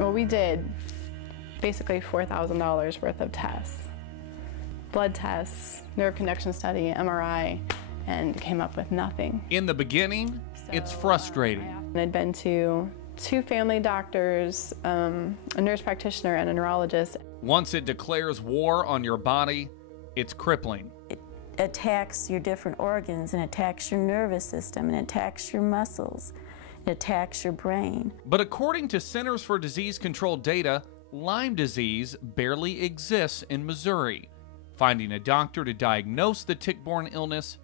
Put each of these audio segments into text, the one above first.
Well, we did basically $4,000 worth of tests. Blood tests, nerve conduction study, MRI, and came up with nothing. In the beginning, it's frustrating. I'd been to 2 family doctors, a nurse practitioner, and a neurologist. Once it declares war on your body, it's crippling. It attacks your different organs and attacks your nervous system and attacks your muscles. It attacks your brain. But according to Centers for Disease Control data, Lyme disease barely exists in Missouri. Finding a doctor to diagnose the tick-borne illness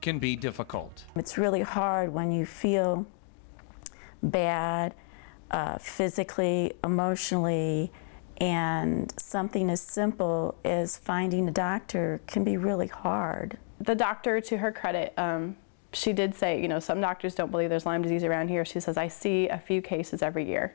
can be difficult. It's really hard when you feel bad, physically, emotionally, and something as simple as finding a doctor can be really hard. The doctor, to her credit, she did say, you know, some doctors don't believe there's Lyme disease around here. She says, I see a few cases every year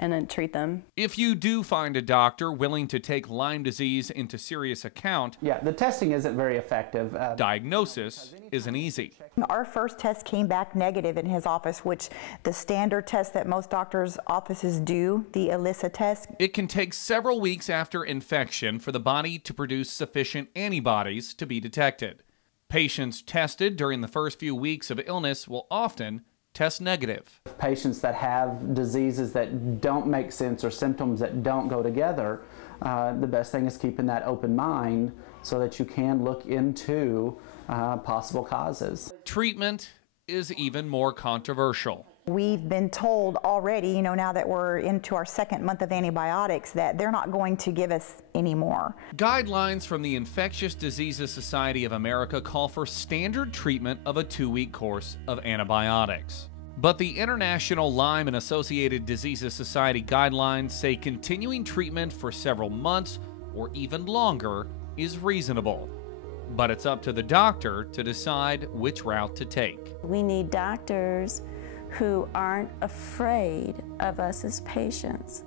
and then treat them. If you do find a doctor willing to take Lyme disease into serious account, yeah, the testing isn't very effective. Diagnosis isn't easy. Our first test came back negative in his office, which the standard test that most doctors' offices do, the ELISA test. It can take several weeks after infection for the body to produce sufficient antibodies to be detected. Patients tested during the first few weeks of illness will often test negative. Patients that have diseases that don't make sense or symptoms that don't go together, the best thing is keeping that open mind so that you can look into possible causes. Treatment is even more controversial. We've been told already, you know, now that we're into our 2nd month of antibiotics, that they're not going to give us any more. Guidelines from the Infectious Diseases Society of America call for standard treatment of a 2-week course of antibiotics. But the International Lyme and Associated Diseases Society guidelines say continuing treatment for several months or even longer is reasonable. But it's up to the doctor to decide which route to take. We need doctors who aren't afraid of us as patients.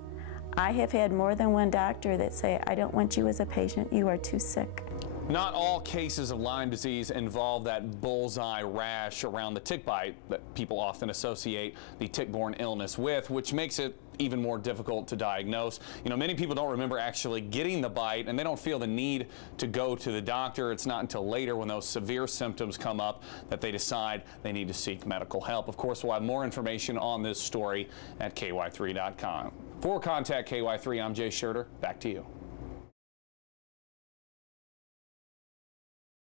I have had more than one doctor that say, I don't want you as a patient, you are too sick. Not all cases of Lyme disease involve that bullseye rash around the tick bite that people often associate the tick-borne illness with, which makes it even more difficult to diagnose. You know, many people don't remember actually getting the bite, and they don't feel the need to go to the doctor. It's not until later, when those severe symptoms come up, that they decide they need to seek medical help. Of course, we'll have more information on this story at ky3.com. For Contact KY3, I'm Jay Schurter. Back to you.